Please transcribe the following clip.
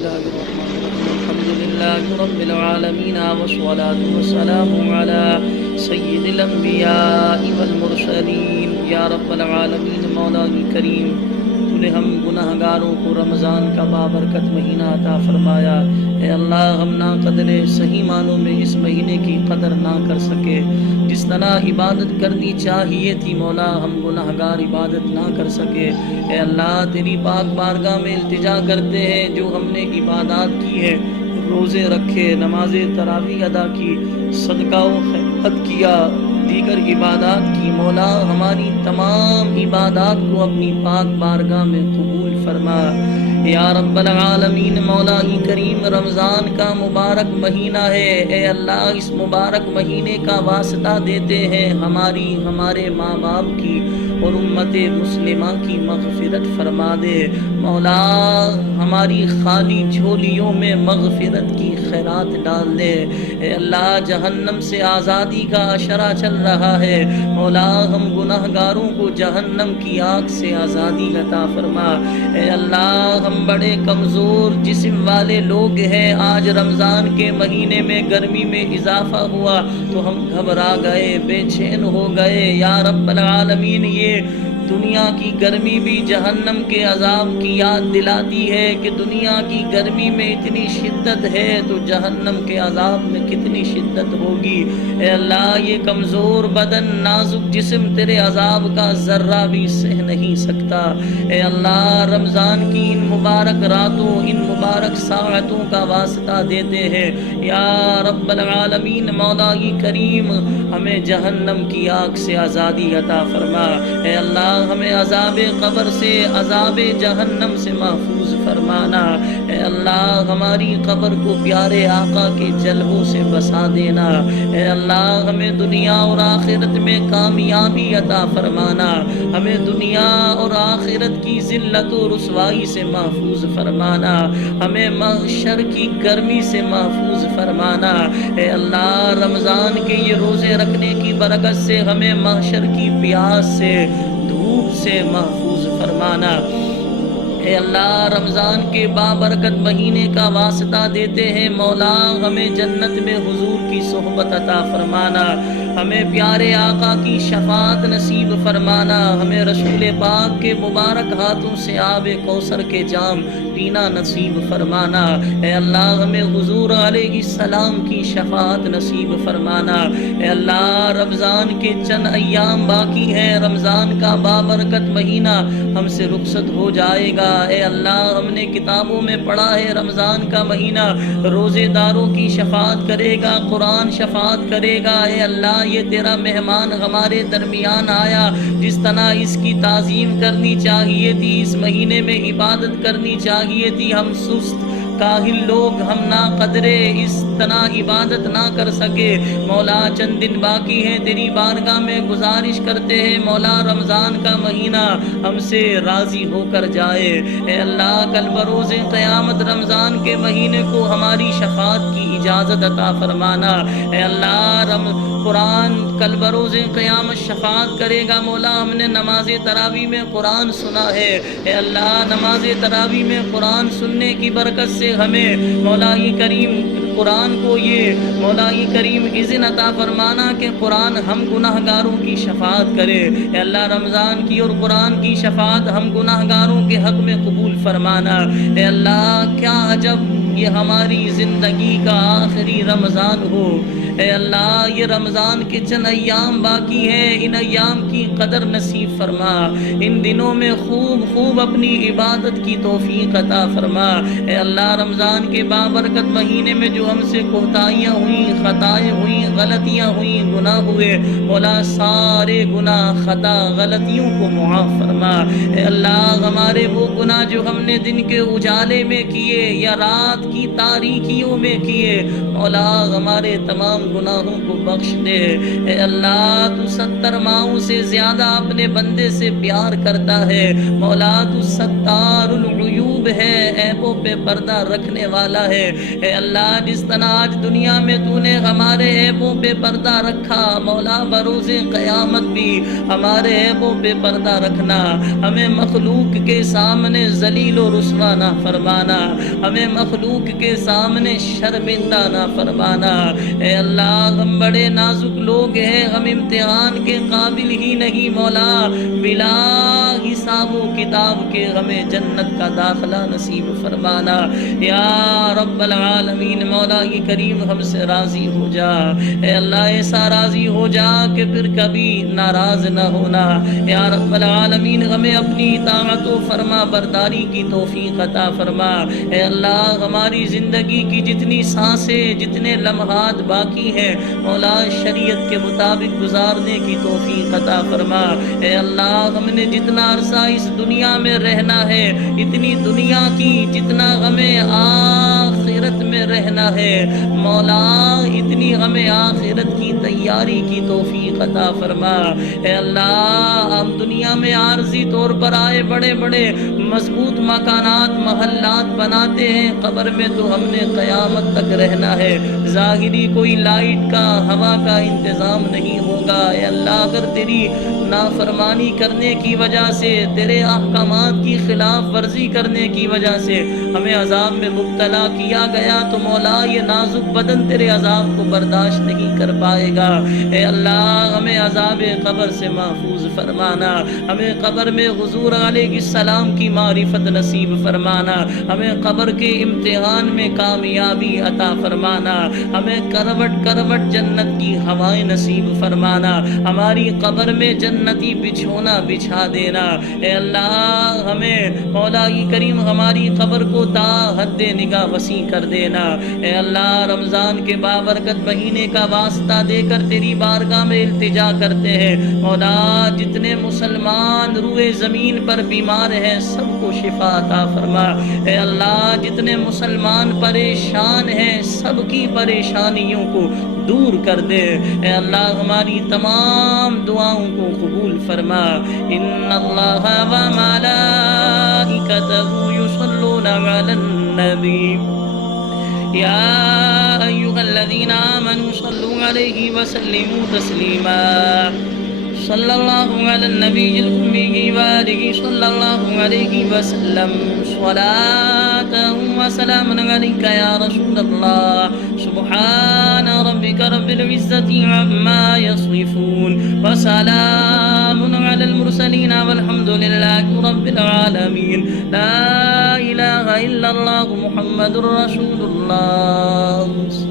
الله الرحمن الرحيم الحمد لله رب العالمين والصلاة والسلام على سيد الأنبياء والمرسلين یا رب العالمین مولا کریم تو نے ہم گناہگاروں کو رمضان کا بابرکت مہینہ عطا فرمایا۔ اے اللہ ہم نا قدر صحیح معنوں میں اس مہینے کی قدر نہ کر سکے، جس طرح عبادت کرنی چاہیے تھی مولا ہم گناہگار عبادت نہ کر سکے۔ اے اللہ تیری پاک بارگاہ میں التجا کرتے ہیں جو ہم نے عبادات کی ہے، روزے رکھے، نماز تراویح ادا کی، صدقہ و خیرات کیا، دیگر عبادات کی، مولا ہماری تمام عبادات کو اپنی پاک بارگاہ میں قبول فرما۔ یا رب العالمین مولا کریم رمضان کا مبارک مہینہ ہے، اے اللہ اس مبارک مہینے کا واسطہ دیتے ہیں ہمارے ماں باپ کی اور امت مسلمہ کی مغفرت فرما دے مولا، ہماری خالی جھولیوں میں مغفرت کی خیرات ڈال دے۔ اے اللہ جہنم سے آزادی کا اشارہ چل رہا ہے مولا، ہم گناہگاروں کو جہنم کی آگ سے آزادی عطا فرما۔ اے اللہ ہم بڑے کمزور جسم والے لوگ ہیں، آج رمضان کے مہینے میں گرمی میں اضافہ ہوا تو ہم گھبرا گئے، بے چین ہو گئے۔ یا رب العالمین یہ دنیا کی گرمی بھی جہنم کے عذاب کی یاد دلاتی ہے کہ دنیا کی گرمی میں اتنی شدت ہے تو جہنم کے عذاب میں کتنی شدت ہوگی۔ اے اللہ یہ کمزور بدن نازک جسم تیرے عذاب کا ذرہ بھی سہ نہیں سکتا۔ اے اللہ رمضان کی ان مبارک راتوں ان مبارک ساعتوں کا واسطہ دیتے ہیں، یا رب العالمین مولا کریم ہمیں جہنم کی آگ سے آزادی عطا فرما۔ اے اللہ ہمیں عذاب قبر سے عذاب جہنم سے محفوظ فرمانا۔ اے اللہ ہماری قبر کو پیارے آقا کے جلووں سے بسا دینا۔ اے اللہ ہمیں دنیا اور آخرت میں کامیابی عطا فرمانا، ہمیں دنیا اور آخرت کی ذلت و رسوائی سے محفوظ فرمانا، ہمیں محشر کی گرمی سے محفوظ فرمانا۔ اے اللہ رمضان کے یہ روزے رکھنے کی برکت سے ہمیں محشر کی پیاس سے دھوپ سے محفوظ فرمانا۔ اے اللہ رمضان کے بابرکت مہینے کا واسطہ دیتے ہیں مولا ہمیں جنت میں حضور کی صحبت عطا فرمانا، ہمیں پیارے آقا کی شفاعت نصیب فرمانا، ہمیں رسول پاک کے مبارک ہاتھوں سے آب کوثر کے جام پینا نصیب فرمانا۔ اے اللہ ہمیں حضور علیہ السلام کی شفاعت نصیب فرمانا۔ اے اللہ رمضان کے چند ایام باقی ہیں، رمضان کا بابرکت مہینہ ہم سے رخصت ہو جائے گا۔ اے اللہ ہم نے کتابوں میں پڑھا ہے رمضان کا مہینہ روزے داروں کی شفاعت کرے گا، قرآن شفاعت کرے گا۔ اے اللہ یہ تیرا مہمان ہمارے درمیان آیا، جس طرح اس کی تعظیم کرنی چاہیے تھی، اس مہینے میں عبادت کرنی چاہیے تھی، ہم سست کاہل لوگ ہم نا قدرے اس طرح عبادت نہ کر سکے مولا، چند دن باقی ہیں، تیری بارگاہ میں گزارش کرتے ہیں مولا رمضان کا مہینہ ہم سے راضی ہو کر جائے۔ اے اللہ کل بروز قیامت رمضان کے مہینے کو ہماری شفاعت کی اجازت عطا فرمانا۔ اے اللہ قرآن کل بروز قیامت شفاعت کرے گا مولا، ہم نے نماز تراویح میں قرآن سنا ہے، اے اللہ نماز تراویح میں قرآن سننے کی برکت سے ہمیں مولا کریم قرآن کو یہ مولا کریم اذن عطا فرمانا کہ قرآن ہم گناہگاروں کی شفاعت کرے۔ اے اللہ رمضان کی اور قرآن کی شفاعت ہم گناہگاروں کے حق میں قبول فرمانا۔ اے اللہ کیا عجب یہ ہماری زندگی کا آخری رمضان ہو۔ اے اللہ یہ رمضان کے چند ایام باقی ہیں، ان ایام کی قدر نصیب فرما، ان دنوں میں خوب اپنی عبادت کی توفیق عطا فرما۔ اے اللہ رمضان کے بابرکت مہینے میں جو ہم سے کوتاہیاں ہوئیں، خطائیں ہوئیں، غلطیاں ہوئیں، گناہ ہوئے مولا، سارے گناہ خطا غلطیوں کو معاف فرما۔ اے اللہ ہمارے وہ گناہ جو ہم نے دن کے اجالے میں کیے یا رات کی تاریکیوں میں کیے مولا، ہمارے تمام گناہوں کو بخش دے۔ اے اللہ تو 70 ماؤں سے زیادہ اپنے بندے سے پیار کرتا ہے مولا، تو ستار العیوب محجوب ہے، عیبوں پہ پردہ رکھنے والا ہے۔ اے اللہ جس طرح آج دنیا میں تو نے ہمارے عیبوں پہ پردہ رکھا، مولا بروز قیامت بھی ہمارے عیبوں پہ پردہ رکھنا، ہمیں مخلوق کے سامنے ذلیل و رسوا نہ فرمانا، ہمیں مخلوق کے سامنے شرمندہ نہ فرمانا۔ اے اللہ ہم بڑے نازک لوگ ہیں، ہم امتحان کے قابل ہی نہیں مولا، بلا حساب و کتاب کے ہمیں جنت کا داخلہ نصیب فرمانا یا رب العالمین۔ مولا یہ کریم ہم سے راضی ہو جا، اے اللہ ایسا راضی ہو جا کہ پھر کبھی ناراض نہ ہونا یا رب العالمین۔ ہمیں اپنی اطاعت و فرما برداری کی توفیق عطا فرما۔ اے اللہ ہماری زندگی کی جتنی سانسیں، جتنے لمحات باقی ہیں مولا شریعت کے مطابق گزارنے کی توفیق عطا فرما۔ اے اللہ ہم نے جتنا عرصہ اس دنیا میں رہنا ہے، اتنی دنیا کی جتنا ہمیں آخرت میں رہنا ہے مولا، اتنی ہمیں آخرت کی تیاری کی توفیق عطا فرما۔ اے اللہ ہم دنیا میں عارضی طور پر آئے، بڑے بڑے مضبوط مکانات محلات بناتے ہیں، قبر میں تو ہم نے قیامت تک رہنا ہے، ظاہری کوئی لائٹ کا ہوا کا انتظام نہیں ہوگا۔ اے اللہ اگر تیری نافرمانی کرنے کی وجہ سے، تیرے احکامات کی خلاف ورزی کرنے کی وجہ سے ہمیں عذاب میں مبتلا کیا گیا تو مولا یہ نازک بدن تیرے عذاب کو برداشت نہیں کر پائے گا۔ اے اللہ ہمیں عذاب قبر سے محفوظ فرمانا، ہمیں قبر میں حضور علیہ السلام کی معرفت نصیب فرمانا، ہمیں قبر کے امتحان میں کامیابی عطا فرمانا، ہمیں کروٹ کروٹ جنت کی ہوائیں نصیب فرمانا، ہماری قبر میں جنتی بچھونا بچھا دینا۔ اے اللہ ہمیں مولا کریم ہماری قبر کو تا حد نگاہ وسیع کر دینا۔ اے اللہ رمضان کے بابرکت مہینے کا واسطہ دے کر تیری بارگاہ میں التجا کرتے ہیں مولا، جتنے مسلمان روئے زمین پر بیمار ہیں سب کو شفا عطا فرما۔ اے اللہ جتنے مسلمان پریشان ہیں سب کی پریشانیوں کو دور کر دے۔ اے اللہ ہماری تمام دعاؤں کو قبول فرما۔ ان اللہ و ملائکتہ یصلون علی النبی یا ایھا الذین آمنوا صلوا علیہ وسلموا تسلیما۔ صلی اللہ علی النبی الأمی وآلہ صلی اللہ علیہ وسلم صلاۃ و سلام علیک یا رسول اللہ۔ سبحان ربک رب العزۃ عما یصفون وسلام علی المرسلین والحمد للہ رب العالمین۔ لا الہ الا اللہ محمد رسول اللہ۔